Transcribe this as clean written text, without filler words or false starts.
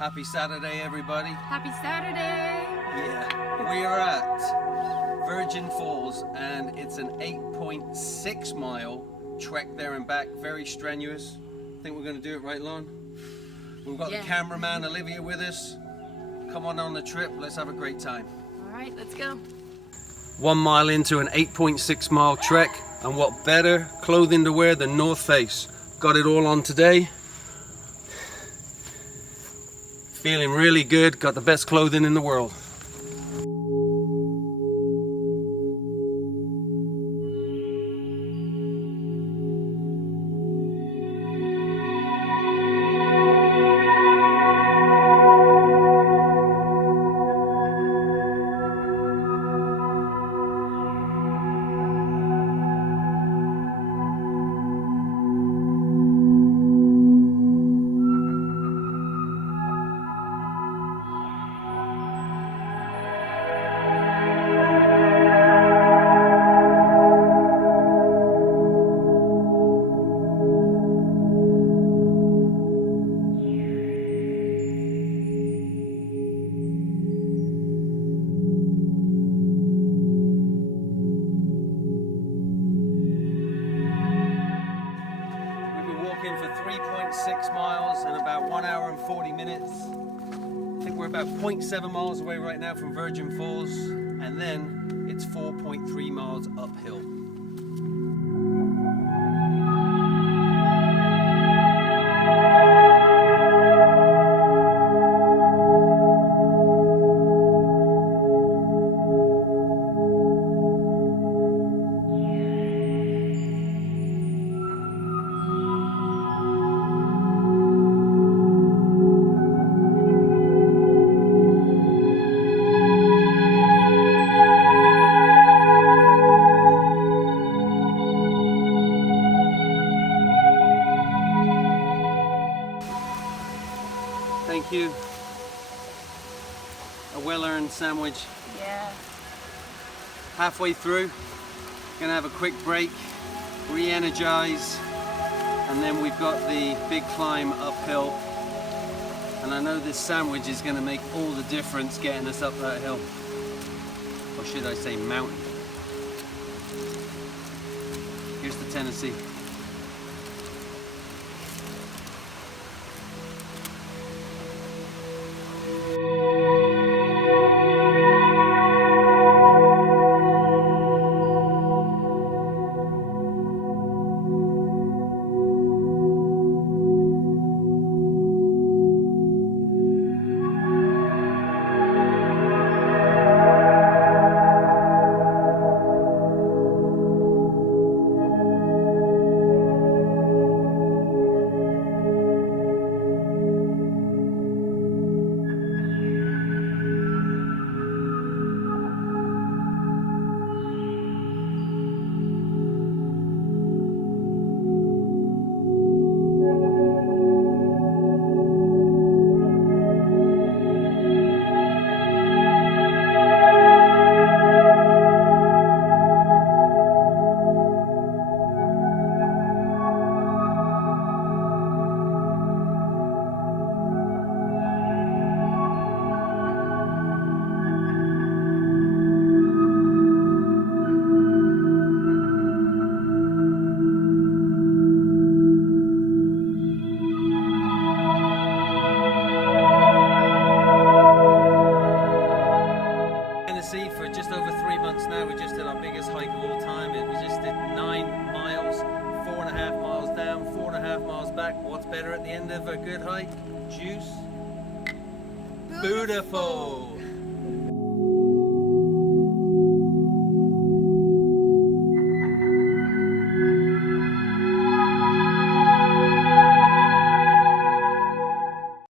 Happy Saturday, everybody. Happy Saturday! Yeah, we are at Virgin Falls and it's an 8.6 mile trek there and back, very strenuous. I think we're going to do it, right, Lon? We've got the cameraman Olivia with us. Come on the trip, let's have a great time. All right, let's go. 1 mile into an 8.6 mile trek, and what better clothing to wear than North Face. Got it all on today. Feeling really good, got the best clothing in the world. For 3.6 miles and about 1 hour and 40 minutes. I think we're about 0.7 miles away right now from Virgin Falls, and then it's 4.3 miles uphill. Thank you. A well-earned sandwich. Yeah. Halfway through, gonna have a quick break, re-energize, and then we've got the big climb uphill. And I know this sandwich is gonna make all the difference getting us up that hill. Or should I say mountain. Here's the Tennessee. For just over 3 months now, we just did our biggest hike of all time. We just did 9 miles, 4.5 miles down, 4.5 miles back. What's better at the end of a good hike? Juice. Beautiful.